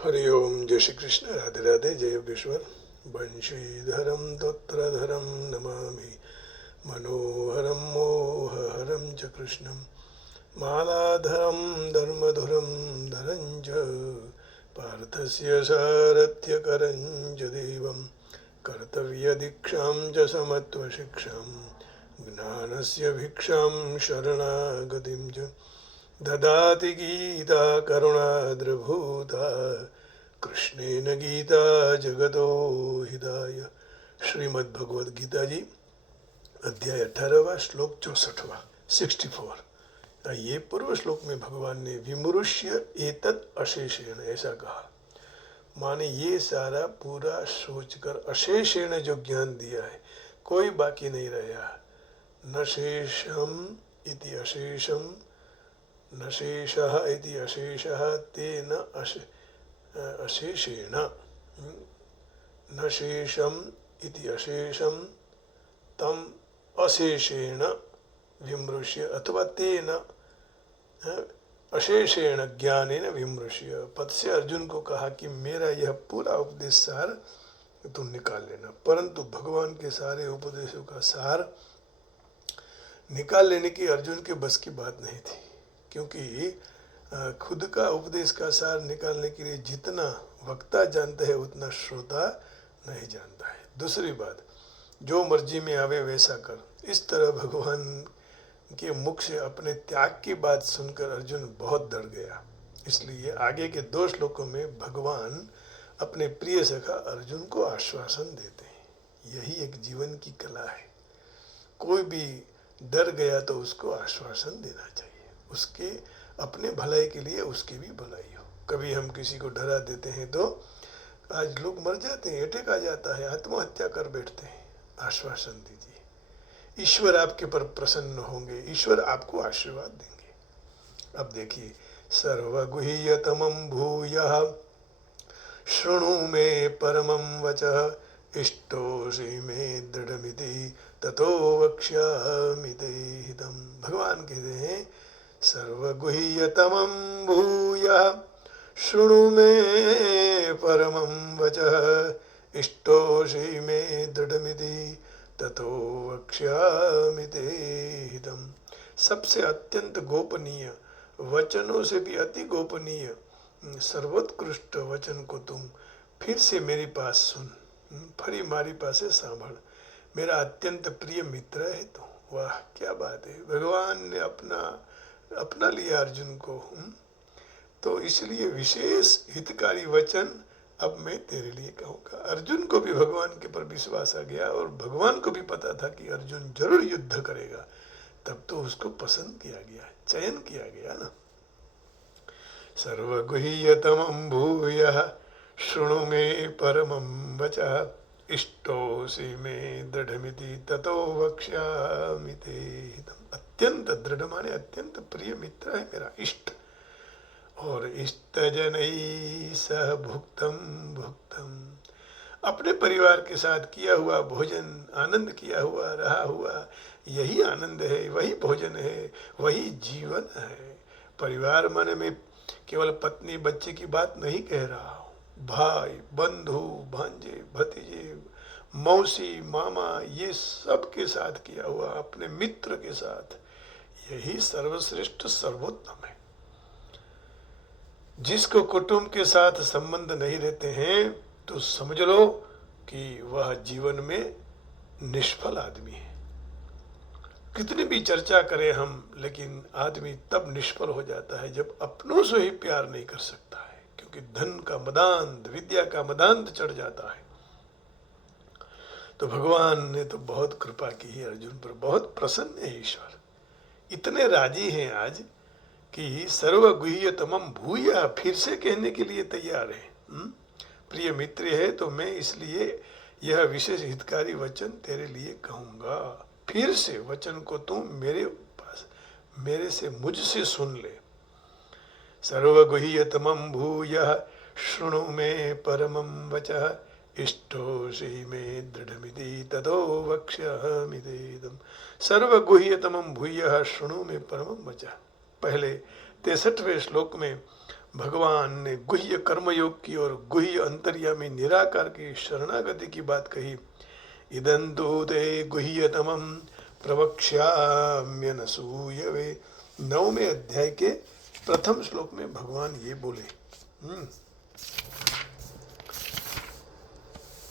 हरि ओम। जय श्री कृष्ण। राधे राधे। जय योगेश्वर। बंशीधरम दोत्रधरम नमामि मनोहरम मोहहरम च कृष्णम मालाधरम धर्मधुरम धरं च पार्थस्य सारथ्यकरं च देवं कर्तव्यदीक्षां च समत्वशिक्षां ज्ञानस्य भिक्षां शरणागतिं च ददाति गीता करुणाद्रभूता कृष्णेन गीता जगतो हिताय। श्रीमद् भगवद गीता जी अध्याय 18वां श्लोक 64वां 64। ये पूर्व श्लोक में भगवान ने विमरुष्य एतत् अशेषेण ऐसा कहा, माने ये सारा पूरा सोचकर अशेषेण जो ज्ञान दिया है, कोई बाकी नहीं रहा। न शेषम इति अशेषम न शेषः इति अशेषः तेन अशेषेण न शेषम इति अशेषम तम अशेषेण विमृश्य अथवा तेन अशेषेण ज्ञानेन विमृश्य। पद से अर्जुन को कहा कि मेरा यह पूरा उपदेश सार तुम निकाल लेना, परंतु भगवान के सारे उपदेशों का सार निकाल लेने की अर्जुन के बस की बात नहीं थी, क्योंकि खुद का उपदेश का सार निकालने के लिए जितना वक्ता जानता है उतना श्रोता नहीं जानता है। दूसरी बात, जो मर्जी में आवे वैसा कर, इस तरह भगवान के मुख से अपने त्याग की बात सुनकर अर्जुन बहुत डर गया। इसलिए आगे के 2 श्लोकों में भगवान अपने प्रिय सखा अर्जुन को आश्वासन देते हैं। यही एक जीवन की कला है। कोई भी डर गया तो उसको आश्वासन देना चाहिए, उसके अपने भलाई के लिए उसकी भी भलाई हो। कभी हम किसी को डरा देते हैं तो आज लोग मर जाते हैं, अटैक आ जाता है, आत्महत्या कर बैठते हैं। आश्वासन दीजिए, ईश्वर आपके पर प्रसन्न होंगे, ईश्वर आपको आशीर्वाद देंगे। अब देखिए, सर्वगुह्यतमं भूयः शृणु मे परमं वचः इष्टोषि मे दृढ़मिति ततो वक्ष्यामि ते हितम्। भगवान कहते हैं, सर्वगुह्यतमं भूयः शृणु मे परमं वचः इष्टोषि मे दृढ़मिति ततो वक्ष्यामि ते हितम्। सबसे अत्यंत गोपनीय वचनों से भी अति गोपनीय सर्वोत्कृष्ट वचन को तुम फिर से मेरे पास सुन, फरी मारी पासे सांभळ। मेरा अत्यंत प्रिय मित्र है तो। वाह, क्या बात है। भगवान ने अपना लिया अर्जुन को। तो इसलिए विशेष हितकारी वचन अब मैं तेरे लिए कहूँगा। अर्जुन को भी भगवान के पर विश्वास आ गया और भगवान को भी पता था कि अर्जुन जरूर युद्ध करेगा, तब तो उसको पसंद किया गया, चयन किया गया ना। सर्वगुह्यतमं भूयः शृणु मे परमं वचः इष्टोऽसि मे दृढ़मिति ततो वक्ष्यामि ते हितम्। अत्यंत दृढ़ माने अत्यंत प्रिय मित्र है मेरा, इष्ट। और इष्टजनैः सह भुक्तम भुक्तम, अपने परिवार के साथ किया हुआ भोजन, आनंद किया हुआ रहा हुआ, यही आनंद है, वही भोजन है, वही जीवन है। परिवार माने में केवल पत्नी बच्चे की बात नहीं कह रहा हूँ, भाई बंधु भांजे भतीजे मौसी मामा, ये सब के साथ किया हुआ, अपने मित्र के साथ, यही सर्वश्रेष्ठ सर्वोत्तम है। जिसको कुटुंब के साथ संबंध नहीं रहते हैं तो समझ लो कि वह जीवन में निष्फल आदमी है। कितनी भी चर्चा करें हम, लेकिन आदमी तब निष्फल हो जाता है जब अपनों से ही प्यार नहीं कर सकता है, क्योंकि धन का मदांत, विद्या का मदांत चढ़ जाता है। तो भगवान ने तो बहुत कृपा की है अर्जुन पर, बहुत प्रसन्न है ईश्वर। इतने राजी हैं आज कि सर्वगुह्यतमं भूयः फिर से कहने के लिए तैयार है। प्रिय मित्र है तो मैं इसलिए यह विशेष हितकारी वचन तेरे लिए कहूँगा। फिर से वचन को तुम मेरे पास, मेरे से, मुझसे सुन ले। सर्वगुह्यतमं भूयः शृणु मे परमं वचः इष्टोषि मे दृढ़मिति ततो वक्ष्यामि ते हितम्। सर्वगुह्यतमं भूयः शृणु मे परमं वचः। पहले 63वें श्लोक में भगवान ने गुह्य कर्मयोग की और गुह्य अंतर्यामी निराकार की शरणागति की बात कही। इदंतु ते गुह्यतमं प्रवक्ष्याम्यनसूयवे। 9वें अध्याय के प्रथम श्लोक में भगवान ये बोले।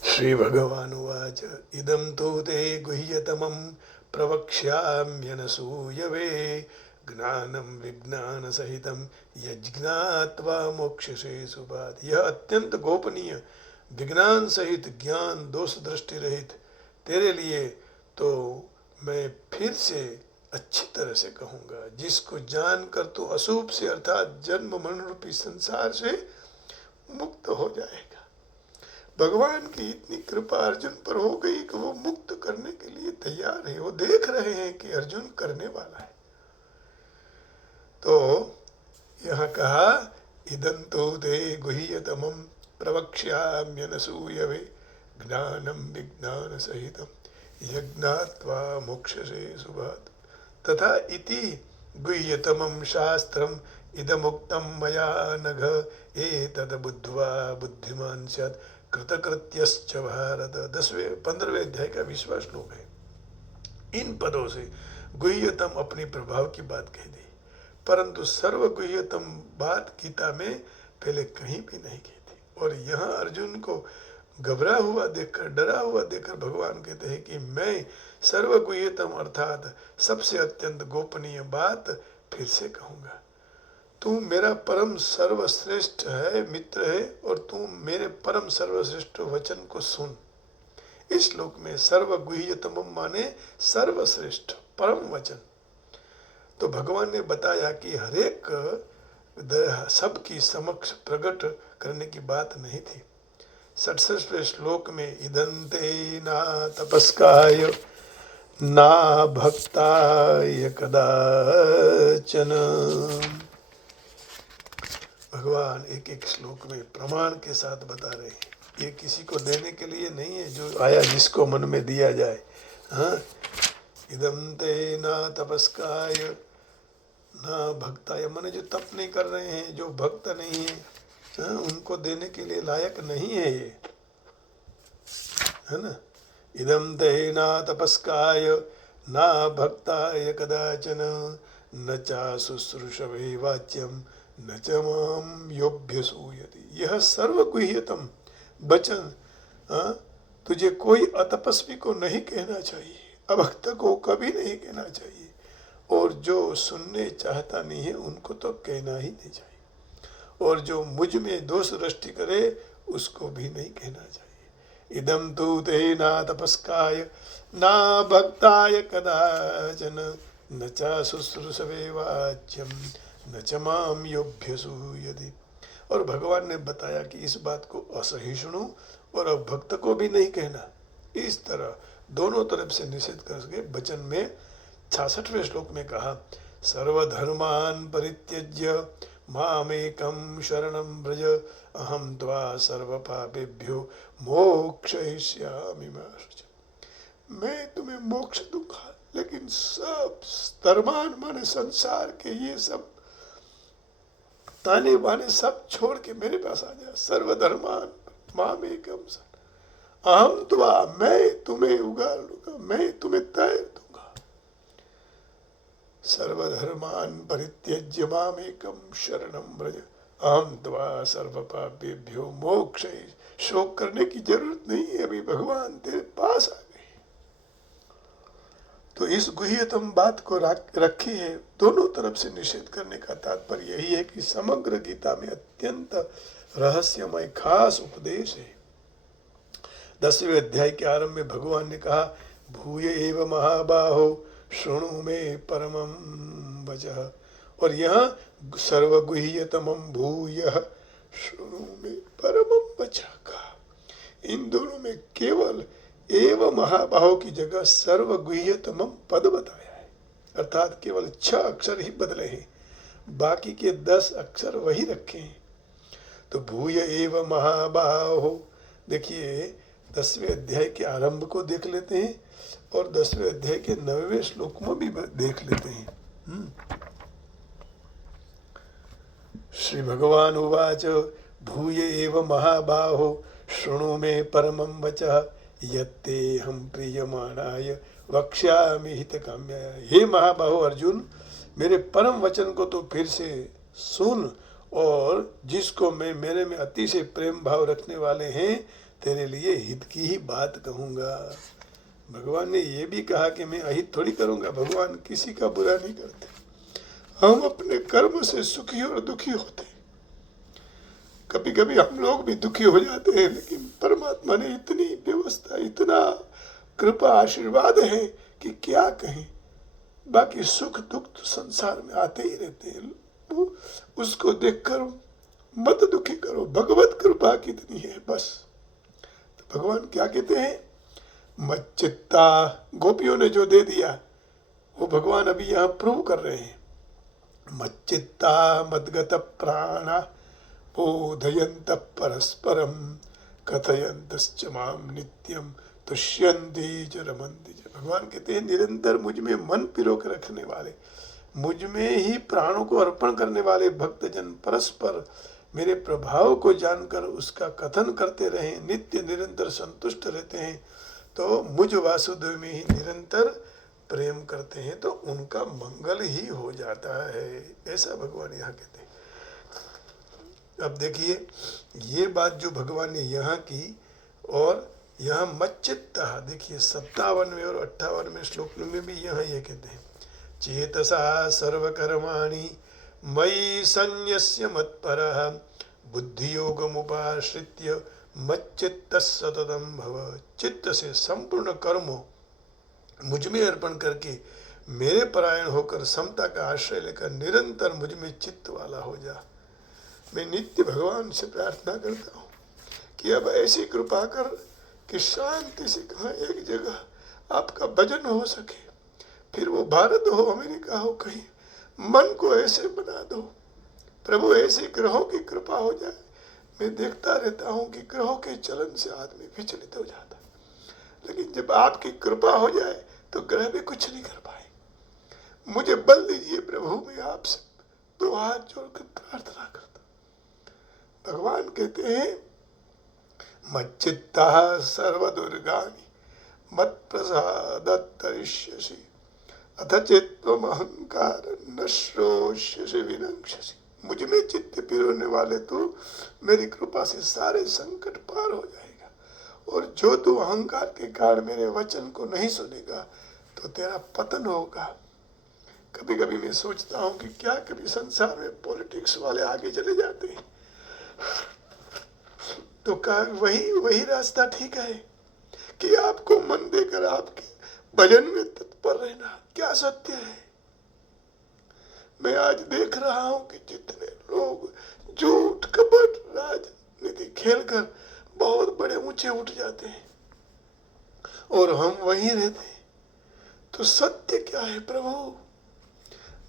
श्री भगवान उवाच इदं तु ते गुह्यतमं प्रवक्ष्याम्यनसूयवे ज्ञानं विज्ञान सहितं यज्ञात्वा मोक्षसे सुभात्। यह अत्यंत गोपनीय विज्ञान सहित ज्ञान दोष दृष्टि रहित तेरे लिए तो मैं फिर से अच्छी तरह से कहूँगा, जिसको जानकर तू अशुभ से अर्थात जन्म मरण रूपी संसार से मुक्त हो जाएगा। भगवान की इतनी कृपा अर्जुन पर हो गई कि वो मुक्त करने के लिए तैयार है। वो देख रहे हैं कि अर्जुन करने वाला है। तो यहाँ कहा इदंतो ते गुह्यतमं प्रवक्ष्याम्यनसूयवे ज्ञानं विज्ञान सहितं यज्ञात्वा मोक्षसे सुभात्। तथा इति गुह्यतमं शास्त्रम् इदमुक्तं मया नघ एतद् बुद्ध्वा बुद्धिमान् स्यात् कृतकृत्यश्च भारत। 15वें अध्याय का 20वां श्लोक है। इन पदों से गुह्यतम अपने प्रभाव की बात कह दी, परंतु सर्व गुह्यतम बात गीता में पहले कहीं भी नहीं की थी। और यहाँ अर्जुन को घबरा हुआ देखकर, डरा हुआ देखकर भगवान कहते हैं कि मैं सर्व गुह्यतम अर्थात सबसे अत्यंत गोपनीय बात फिर से कहूँगा। तू मेरा परम सर्वश्रेष्ठ है, मित्र है, और तू मेरे परम सर्वश्रेष्ठ वचन को सुन। इस श्लोक में सर्व गुह्यतम माने सर्वश्रेष्ठ परम वचन। तो भगवान ने बताया कि हरेक सबकी समक्ष प्रकट करने की बात नहीं थी। 67वें श्लोक में इदंते ना तपस्काय ना भक्ताय कदाचन। भगवान एक एक श्लोक में प्रमाण के साथ बता रहे हैं। ये किसी को देने के लिए नहीं है, जो आया जिसको मन में दिया जाए। हाँ, इदं ते न तपस्काय न भक्ताय, माने जो तप नहीं कर रहे हैं, जो भक्त नहीं है, हाँ, उनको देने के लिए लायक नहीं है ये, है ना। इदं ते न तपस्काय न भक्ताय कदाचन न चा शुश्रूषवे वाच्यम न च माम योभ्यसूयति। यह सर्वगुह्यतम वचन तुझे कोई अतपस्वी को नहीं कहना चाहिए, अभक्त को कभी नहीं कहना चाहिए, और जो सुनने चाहता नहीं है उनको तो कहना ही नहीं चाहिए, और जो मुझ में दोष दृष्टि करे उसको भी नहीं कहना चाहिए। इदं तु ते न तपस्काय न भक्ताय कदाचन न च शुश्रूषवे वाच्यम न च माम योभ्यसूयति। और भगवान ने बताया कि इस बात को असहिष्णु और अभक्त को भी नहीं कहना। इस तरह दोनों तरफ से निषेध करके वचन में 66वें श्लोक में कहा सर्वधर्मान् परित्यज्य मामेकं शरणं व्रज अहं त्वा सर्वपापेभ्यो मोक्षयिष्यामि मा शुचि। मैं तुम्हें मोक्ष दूंगा, लेकिन सब धर्मान माने संसार के ये सब ताने बाने सब छोड़ के मेरे पास आ जा। सर्वधर्मान मामेकं शरणं अहं त्वा, मैं तुम्हें उगार लूंगा, मैं तुम्हें तैर दूंगा। सर्वधर्मान परित्यज्य मामेकं शरणं व्रज अहं त्वा सर्वपापेभ्यो मोक्षयिष्यामि। शोक करने की जरूरत नहीं है, अभी भगवान तेरे पास आ गए। तो इस गुह्यतम बात को रखी है। दोनों तरफ से निषेध करने का तात्पर्य यही है कि समग्र गीता में अत्यंत रहस्यमय खास उपदेश है। 10वें अध्याय के आरंभ में भगवान ने कहा भूय एव महाबाहो शृणु मे परमं वचः, और यहाँ सर्वगुह्यतमं भूयः शृणु मे परमं वचः कहा। इन दोनों में केवल एव महाबाहो की जगह सर्वगुह्यतमं पद बताया है, अर्थात केवल 6 अक्षर ही बदले हैं, बाकी के 10 अक्षर वही रखे हैं। तो भूय एव महाबाहो, देखिए 10वें अध्याय के आरंभ को देख लेते हैं और 10वें अध्याय के 9वें श्लोक में भी देख लेते हैं। श्री भगवान उवाच भूय एव महाबाहो शृणु मे परमं वचः यत्तेऽहं प्रीयमाणाय वक्ष्यामि हितकाम्याय। हे महाबाहो अर्जुन, मेरे परम वचन को तो फिर से सुन, और जिसको मैं मेरे में अतिशय प्रेम भाव रखने वाले हैं तेरे लिए हित की ही बात कहूँगा। भगवान ने ये भी कहा कि मैं अहित थोड़ी करूँगा। भगवान किसी का बुरा नहीं करते। हम अपने कर्म से सुखी और दुखी होते हैं। कभी कभी हम लोग भी दुखी हो जाते हैं, लेकिन परमात्मा ने इतनी व्यवस्था, इतना कृपा आशीर्वाद है कि क्या कहें। बाकी सुख दुख तो संसार में आते ही रहते हैं। उसको देखकर मत दुखी करो, भगवत कृपा कितनी है बस। तो भगवान क्या कहते हैं, मच्चित्ता, गोपियों ने जो दे दिया वो भगवान अभी यहाँ प्रूव कर रहे हैं। मच्चित्ता मद्गत प्राणा बोधयन्त परस्परम कथयन्तश्च माम नित्यम तुष्यन्ति च रमन्ति च। भगवान कहते हैं निरंतर मुझ में मन पिरोक रखने वाले, मुझ में ही प्राणों को अर्पण करने वाले भक्तजन परस्पर मेरे प्रभाव को जानकर उसका कथन करते रहें, नित्य निरंतर संतुष्ट रहते हैं, तो मुझ वासुदेव में ही निरंतर प्रेम करते हैं, तो उनका मंगल ही हो जाता है। ऐसा भगवान यहाँ कहते हैं। अब देखिए ये बात जो भगवान ने यहाँ की, और यहाँ मच्चित्ता, देखिए 57वें और 58वें श्लोक में भी यहाँ ये कहते हैं, चेतसा सर्वकर्माणि मयि संन्यस्य मत्परः बुद्धियोगमुपाश्रित्य मच्चित्तः सततं भव। चित्त से संपूर्ण कर्मों मुझ में अर्पण करके मेरे परायण होकर समता का आश्रय लेकर निरंतर मुझ में चित्त वाला हो जा। मैं नित्य भगवान से प्रार्थना करता हूँ कि अब ऐसी कृपा कर कि शांति से कहाँ एक जगह आपका भजन हो सके, फिर वो भारत हो, अमेरिका हो, कहीं मन को ऐसे बना दो प्रभु, ऐसे ग्रहों की कृपा हो जाए। मैं देखता रहता हूँ कि ग्रहों के चलन से आदमी विचलित हो जाता, लेकिन जब आपकी कृपा हो जाए तो ग्रह भी कुछ नहीं कर पाए। मुझे बल दीजिए प्रभु, मैं आपसे दो हाथ जोड़कर प्रार्थना करता। भगवान कहते हैं मच्चित्ता सर्वदुर्गानि मत्प्रसादत्तरिष्यसि अथ चेत्त्वम् अहंकार न श्रोष्यसि विनङ्क्ष्यसि। मुझ में चित्त पिरोने वाले तू मेरी कृपा से सारे संकट पार हो जाएगा, और जो तू अहंकार के कारण मेरे वचन को नहीं सुनेगा तो तेरा पतन होगा। कभी कभी मैं सोचता हूँ कि क्या कभी संसार में पॉलिटिक्स वाले आगे चले जाते हैं तो क्या वही रास्ता ठीक है कि आपको मन देकर आपके भजन में तत्पर रहना? क्या सत्य है? मैं आज देख रहा हूं कि जितने लोग झूठ कपट राजनीति खेलकर बहुत बड़े ऊंचे उठ जाते हैं और हम वहीं रहते हैं, तो सत्य क्या है प्रभु?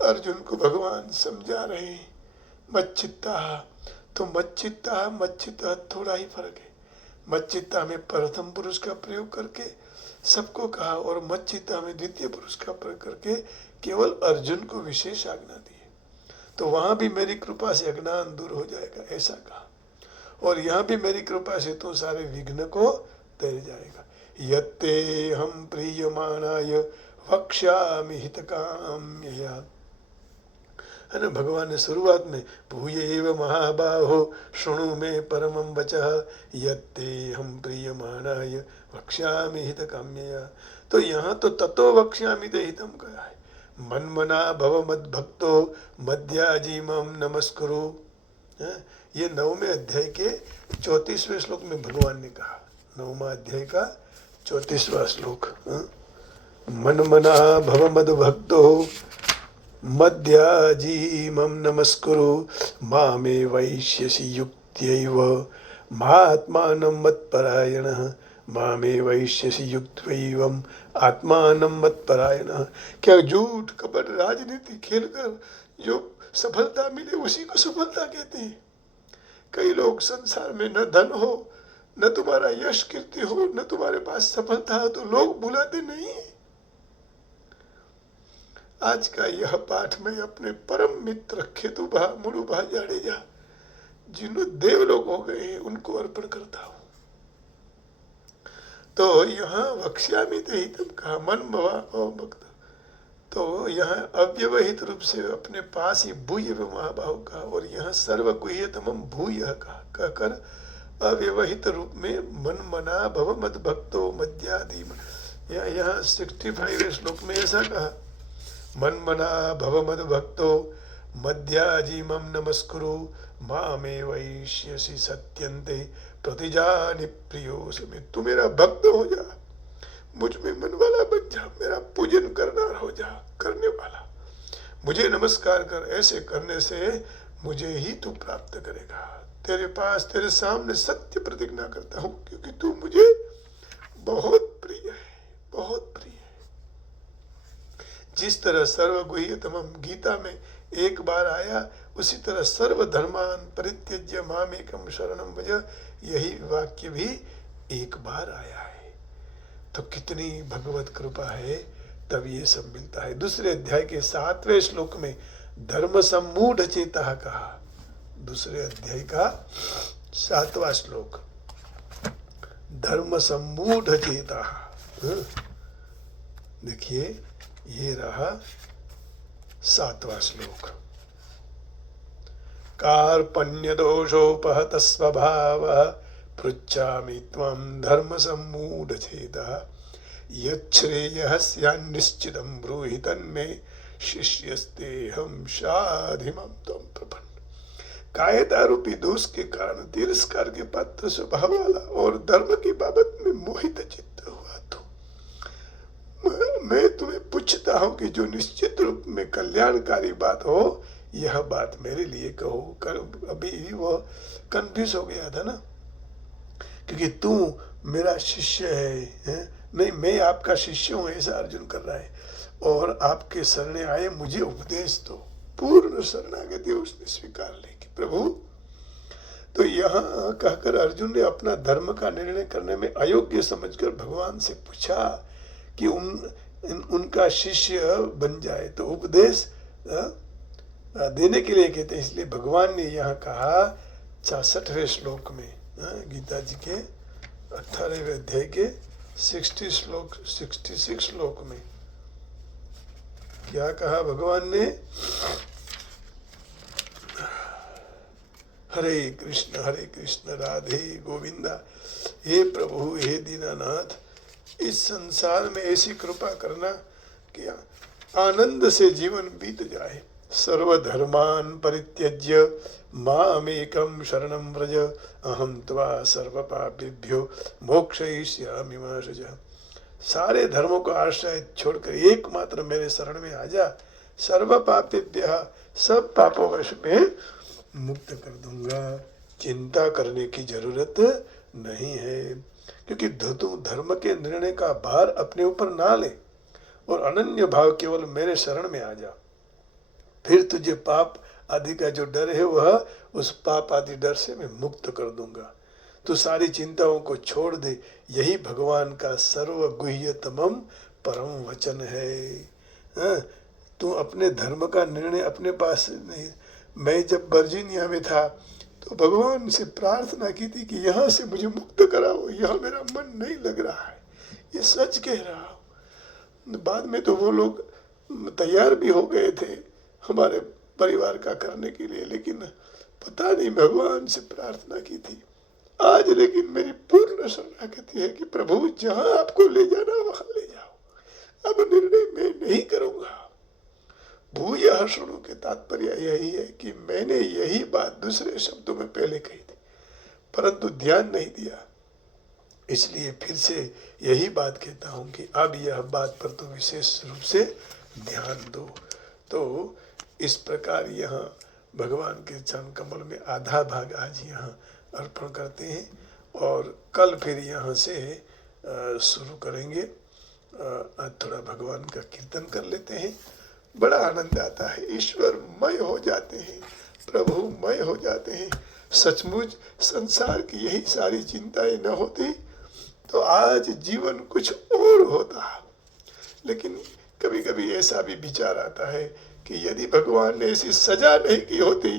अर्जुन को भगवान समझा रहे हैं मच्चित्ता। तो मच्चित्ता थोड़ा ही फर्क है। मच्चित्ता में प्रथम पुरुष का प्रयोग करके सबको कहा, और मच्चित्ता में द्वितीय पुरुष का प्रयोग करके केवल अर्जुन को विशेष आज्ञा दी है। तो वहां भी मेरी कृपा से अज्ञान दूर हो जाएगा ऐसा कहा, और यहाँ भी मेरी कृपा से तो सारे विघ्न को तर जाएगा। यत्ते हम प्रीयमाणाय वक्ष्यामि हितकाम्यया, है ना। भगवान ने शुरुआत में भूय एव महाबाहो शृणु मे परमं वचः यत्ते हम प्रीयमाणाय वक्ष्यामि हितकाम्यया। तो यहाँ तो ततो वक्ष्यामि ते हितम कहा है। मन्मना भव मद्भक्तो मध्याजी मम नमस्कुरु। ये 9वें अध्याय के 34वें श्लोक में भगवान ने कहा, 9वां अध्याय का 34वां श्लोक। मन्मना भव मद्भक्तो मध्याजी मम नमस्कुरु मामे वैश्यसि युक्त्यैव महात्मानं मत्परायणः मामे वैश्यसि युक्त्यैवम् आत्मानं मत्परायणः। क्या झूठ कपट राजनीति खेलकर जो सफलता मिले उसी को सफलता कहते हैं? कई लोग संसार में न धन हो, न तुम्हारा यश कीर्ति हो, न तुम्हारे पास सफलता हो, तो लोग बुलाते नहीं है। आज का यह पाठ मैं अपने परम मित्र खेतुभा मुड़ुभा जाडेजा जिन्हों देवलोक हो गए हैं उनको अर्पण करता हूँ। तो यहाँ वक्ष्यामि ते हितम कहा, मन भवा भक्त, तो यहाँ अव्यवहित रूप से अपने पास ही भूय महाभाव का, और यहाँ सर्वगुह्यतमम भूय कहा, कहकर अव्यवहित रूप में मन मना भव मद भक्तो मद्यादि, यहाँ 65वें श्लोक में ऐसा कहा, मन मना भव मद भक्तो मद्याजी मम नमस्कुरु मामे वैश्यसि सत्यन्ते प्रतिजानि प्रियो समे। तू मेरा भक्त हो जा, मुझ में मन वाला बन जा, मेरा पूजन करना हो जा, करने वाला, मुझे नमस्कार कर। ऐसे करने से मुझे ही तू प्राप्त करेगा। तेरे पास तेरे सामने सत्य प्रतिज्ञा करता हूँ, क्योंकि तू मुझे बहुत प्रिय है, बहुत प्रिय है। जिस तरह सर्वगुह्यतमम गीता में एक बार आया, उसी तरह सर्वधर्मान परित्यज्य मामेकम शरणम भज, यही वाक्य भी एक बार आया है। तो कितनी भगवत कृपा है, तब ये सब मिलता है। दूसरे अध्याय के 7वें श्लोक में धर्म सम्मूढ़ चेता कहा, दूसरे अध्याय का 7वां श्लोक, धर्म सम्मूढ़ चेता। देखिए ये रहा 7वां श्लोक। कार्पण्य दोषोपहत स्वभाव पृच्छामि त्वं धर्म सम्मूढ़ चेता, यच्छ्रेयः स्यान्निश्चितं ब्रूहि तन्मे शिष्यस्तेऽहं शाधिमं त्वं प्रपन्न। कायदा रूपी दोष के कारण तिरस्कार के पात्र स्वभाव वाला और धर्म की बाबत में मोहित चित्त हुआ तो मैं तुम्हें पूछता हूं कि जो निश्चित रूप में कल्याणकारी बात हो, यह बात मेरे लिए कहो। अभी वो कंफ्यूज हो गया था ना, क्योंकि तू मेरा शिष्य है, नहीं मैं आपका शिष्य हूँ ऐसा अर्जुन कर रहा है, और आपके शरणे आए मुझे उपदेश दो। पूर्ण शरणागति उसने स्वीकार ली कि प्रभु। तो यहाँ कहकर अर्जुन ने अपना धर्म का निर्णय करने में अयोग्य समझकर भगवान से पूछा कि उनका शिष्य बन जाए, तो उपदेश देने के लिए कहते हैं। इसलिए भगवान ने यहाँ कहा 66वें श्लोक में, गीता जी के 18वें अध्याय के 66 श्लोक में क्या कहा भगवान ने, हरे कृष्ण राधे गोविंदा। हे प्रभु, हे दीनानाथ, इस संसार में ऐसी कृपा करना कि आनंद से जीवन बीत जाए। सर्वधर्मान परित्यज्य मामेकं शरणं व्रज, अहं त्वा सर्वपापेभ्यो मोक्षयिष्यामि मा शुचः। सारे धर्मों को आश्रय छोड़कर एकमात्र मेरे शरण में आ जा, सर्व पापेभ्यः, सब पापों वश में मुक्त कर दूंगा। चिंता करने की जरूरत नहीं है, क्योंकि तू धर्म के निर्णय का भार अपने ऊपर ना ले और अनन्य भाव केवल मेरे शरण में आ जा। फिर तुझे पाप आदि का जो डर है, वह उस पाप आदि डर से मैं मुक्त कर दूंगा। तू सारी चिंताओं को छोड़ दे, यही भगवान का सर्वगुह्यतमम परम वचन है। तू अपने धर्म का निर्णय अपने पास नहीं। मैं जब वर्जीनिया में था तो भगवान से प्रार्थना की थी कि यहाँ से मुझे मुक्त कराओ, यहाँ मेरा मन नहीं लग रहा है, ये सच कह रहा हूँ। बाद में तो वो लोग तैयार भी हो गए थे हमारे परिवार का करने के लिए, लेकिन पता नहीं भगवान से प्रार्थना की थी। आज लेकिन मेरी पूर्ण शरणागति है कि प्रभु जहां आपको ले जाना वहां ले जाओ, अब निर्णय मैं नहीं करूंगा। भूयः शृणु के तात्पर्य यही है कि मैंने यही बात दूसरे शब्दों में पहले कही थी, परंतु ध्यान नहीं दिया, इसलिए फिर से यही बात कहता हूं कि अब यह बात पर तो विशेष रूप से ध्यान दो। तो इस प्रकार यहाँ भगवान के चरण कमल में आधा भाग आज यहाँ अर्पण करते हैं, और कल फिर यहाँ से शुरू करेंगे। आज थोड़ा भगवान का कीर्तन कर लेते हैं, बड़ा आनंद आता है। ईश्वरमय हो जाते हैं, प्रभुमय हो जाते हैं। सचमुच संसार की यही सारी चिंताएं न होती तो आज जीवन कुछ और होता, लेकिन कभी कभी ऐसा भी विचार आता है कि यदि भगवान ने ऐसी सजा नहीं की होती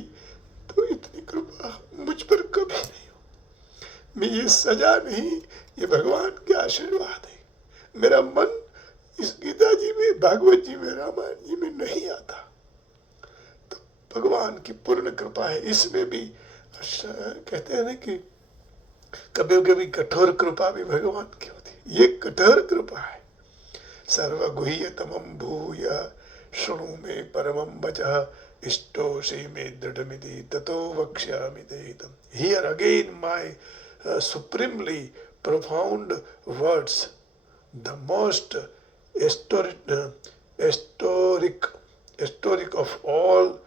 तो इतनी कृपा मुझ पर कभी नहीं हो। मैं ये सजा नहीं, ये भगवान के आशीर्वाद है। मेरा मन इस गीता जी में, भागवत जी में, रामायण जी में नहीं आता, तो भगवान की पूर्ण कृपा है। इसमें भी कहते हैं ना कि कभी कभी कठोर कृपा भी भगवान की होती है, ये कठोर कृपा है। सर्वगुह्यतमं भूय शृणु मे परमं वचः इष्टोषि मे दृढ़मिति ततो वक्ष्यामि ते हितम्। Here again my supremely profound words, the most historic of all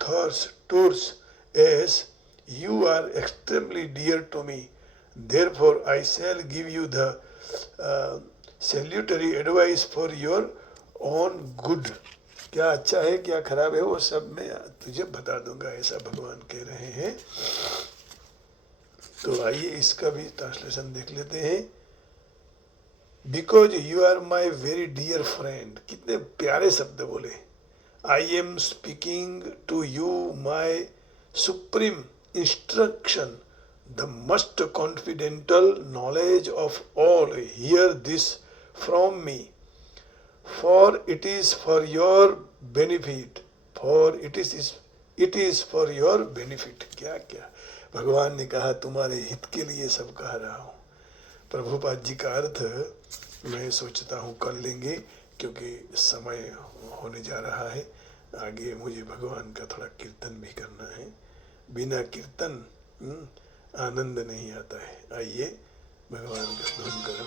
tours, as you are extremely dear to me, therefore I shall give you the salutary advice for your own good। क्या अच्छा है क्या खराब है वो सब मैं तुझे बता दूंगा, ऐसा भगवान कह रहे हैं। तो आइए इसका भी ट्रांसलेशन देख लेते हैं। Because you are my very dear friend, कितने प्यारे शब्द बोले। I am speaking to you my supreme instruction, the most confidential knowledge of all. Hear this from me, for it is for your benefit, for it is for your benefit। क्या क्या भगवान ने कहा, तुम्हारे हित के लिए सब कह रहा हूँ। प्रभुपाद जी का अर्थ मैं सोचता हूँ कर लेंगे, क्योंकि समय होने जा रहा है। आगे मुझे भगवान का थोड़ा कीर्तन भी करना है। बिना कीर्तन आनंद नहीं आता है। आइए भगवान का धुन करो।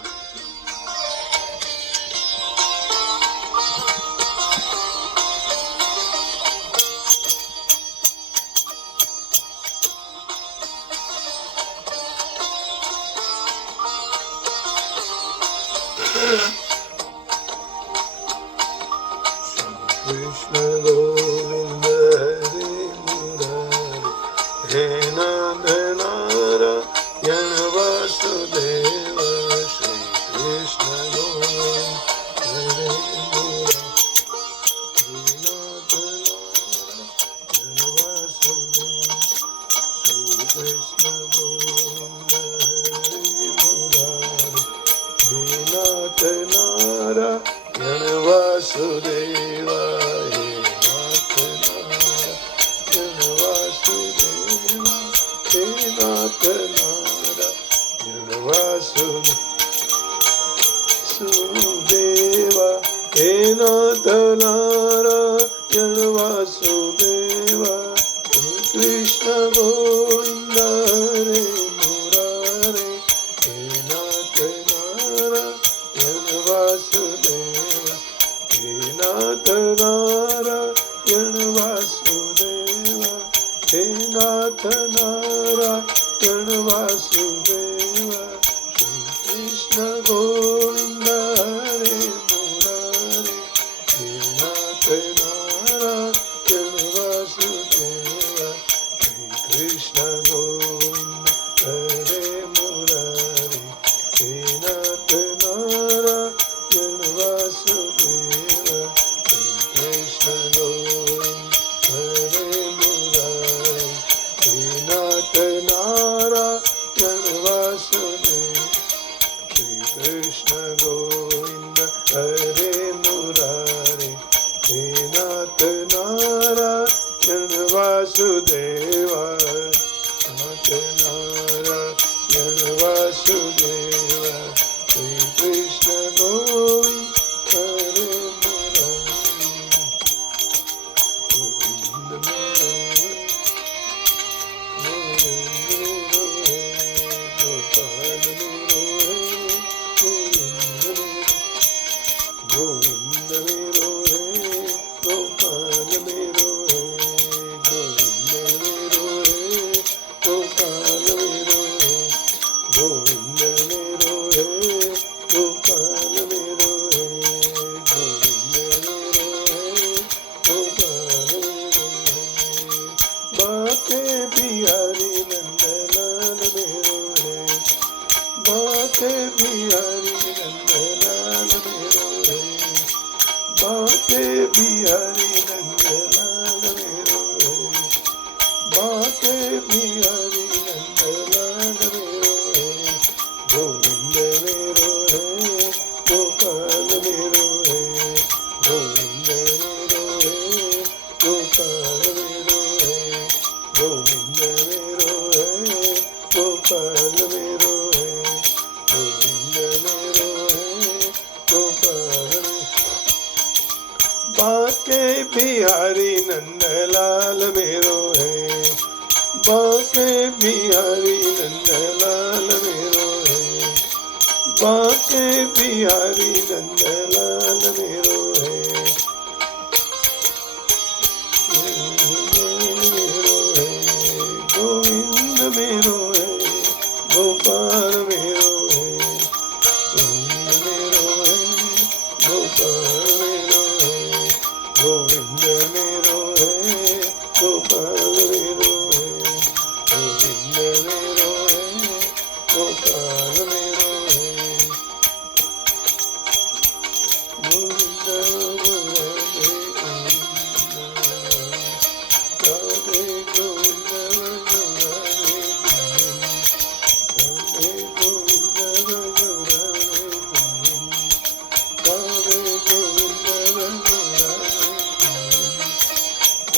कृष्ण गोविंद हरे मुरारे, हे नंद नारायण वासुदेव, श्री कृष्ण गोविंद हरे मुरारे, हे नंद नारायण वासुदेव, श्री कृष्ण गोविंद हरे मुरारे, हे नाथ नारायण वासुदेव, हे नाथ नारायण वासुदेव, हे नाथ नारायण वासुदेव, हे नाथ नारायण वासुदेव, हे कृष्ण गोविंद हरे मुरारे, हे नाथ नारायण वासुदेव, हे नाथ नारायण वासुदेव, हे नाथ नारायण वासुदेव, श्री कृष्ण गोविंद हरे मुरारे, हे नाथ नारायण वासुदेव, श्री कृष्ण गोविंद हरे मुरारे, हे नाथ नारायण वासुदेव, श्री कृष्ण गोविंद हरे मुरारे, हे नाथ नारायण वासुदेव, श्री कृष्ण गोविंद हरे मुरारे, हे नाथ नारायण वासुदेव, नाथ नारायण वासुदेव, श्री कृष्ण गोविंद हरे मुरारे। गोविंद मेरो गोपाल मेरो, गोविंद मेरो है, गोपाल मेरो है, गोविंद मेरो है, गोपाल मेरो है, गोविंद मेरो है, गोपाल मेरो है, गोविंद मेरो है, गोपाल मेरो है, बाके बिहारी नंदलाल मेरो है, बाके बिहारी नंदलाल मेरो है, बिहारी नंदलाल मेरो है, बाके बिहारी नंदलाल मेरो है, गोविंद मेरो है, गोपाल मेरो है, गोविंद मेरो है, गोपाल मेरो है, गोविंद मेरो है, गोपाल मेरो है, गोविंद मेरो है, गोपाल बाके बिहारी नंदलाल मेरो है, बाके बिहारी नंदलाल मेरो है, बाके बिहारी नंदलाल मेरो है, मेरो है, गोविंद मेरो है, गोपाल मेरो है, गोविंद मेरो है, गोपाल मेरो है, गोविंद मेरो है, गोपाल मेरो है, गोविंद मेरो है, गोपाल मेरो है, गोविंद राधे गोविंद राधे गोविंद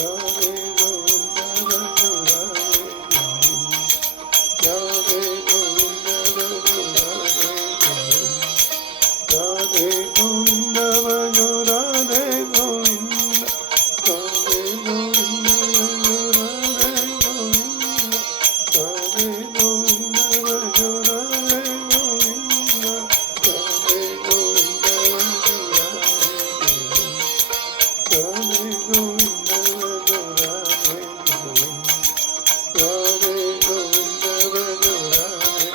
राधे गोविंद राधे गोविंद राधे गोविंद राधे गोविंद भजो राधे गोविंद, राधे गोविंद राधे गोविंद, राधे गोविंद भजो राधे गोविंद, राधे गोविंद राधे गोविंद भजो राधे गोविंद, राधे गोविंद भजो राधे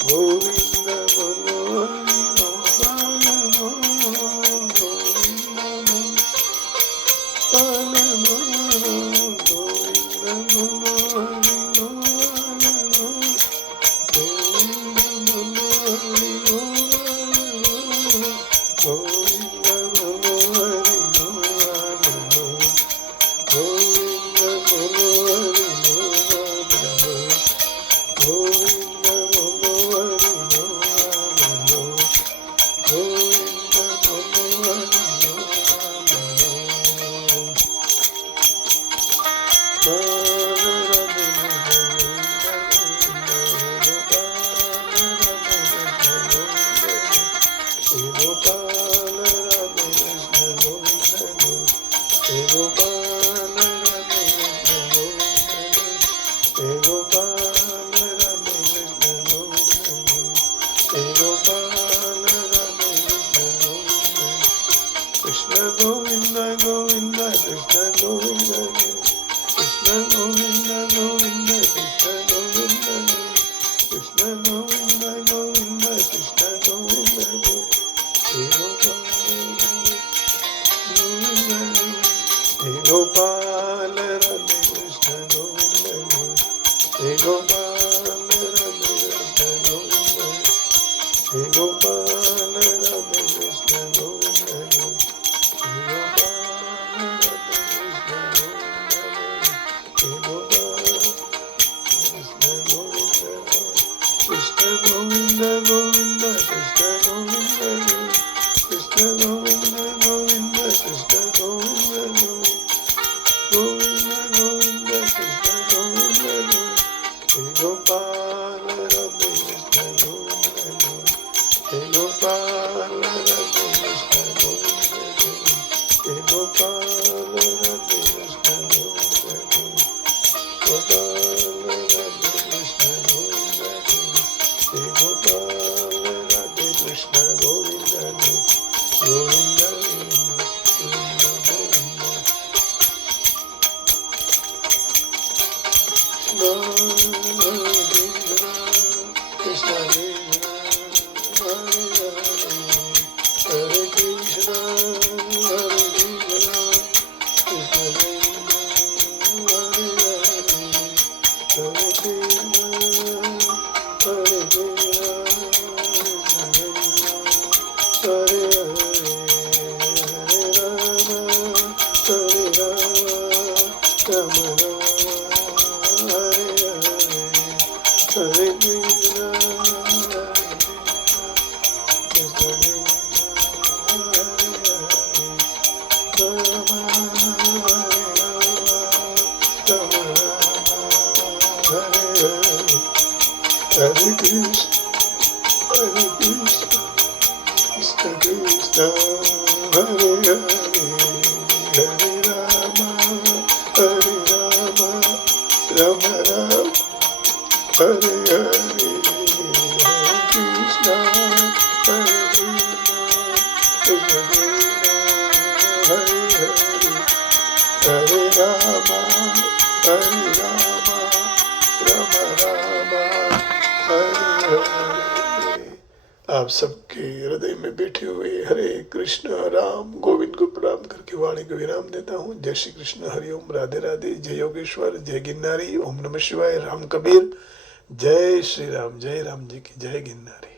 गोविंद बोलो हरि गोपाल बोलो, गोविंद गोपाल बोलो, गोविंद बोलो हरि गोपाल बोलो, गोविंद बोलो हरि गोपाल बोलो, गोविंद बोलो हरि गोपाल बोलो, गोविंद बोलो हरि गोपाल बोलो, गोविंद बोलो हरि गोपाल बोलो, गोविंद बोलो हरि गोपाल राधे कृष्ण गोविंद, हे गोपाल राधे कृष्ण गोविंद, हे गोपाल राधे कृष्ण गोविंद, हे गोपाल राधे कृष्ण गोविंद, कृष्ण गोविंद गोविंद कृष्ण गोविंद, कृष्ण गोविंद गोविंद कृष्ण गोविंद, कृष्ण गोविंद गोविंद कृष्ण गोविंद, हे Gopal Hare Krishna, Hare Krishna, Krishna Krishna, Hare Hare, Hare Rama, Hare Rama, Rama Rama, Hare Hare, Hare Krishna, Hare Krishna, Krishna Krishna, Hare Hare, Hare Rama, Hare Rama, Rama Rama, Hare Hare। आप सबके हृदय में बैठे हुए हरे कृष्ण राम गोविंद को प्रणाम करके वाणी को विराम देता हूँ। जय श्री कृष्ण, हरिओम, राधे राधे, जय योगेश्वर, जय गिरनारी, ओम नमः शिवाय, राम कबीर, जय श्री राम, जय राम जी की जय गिरनारी।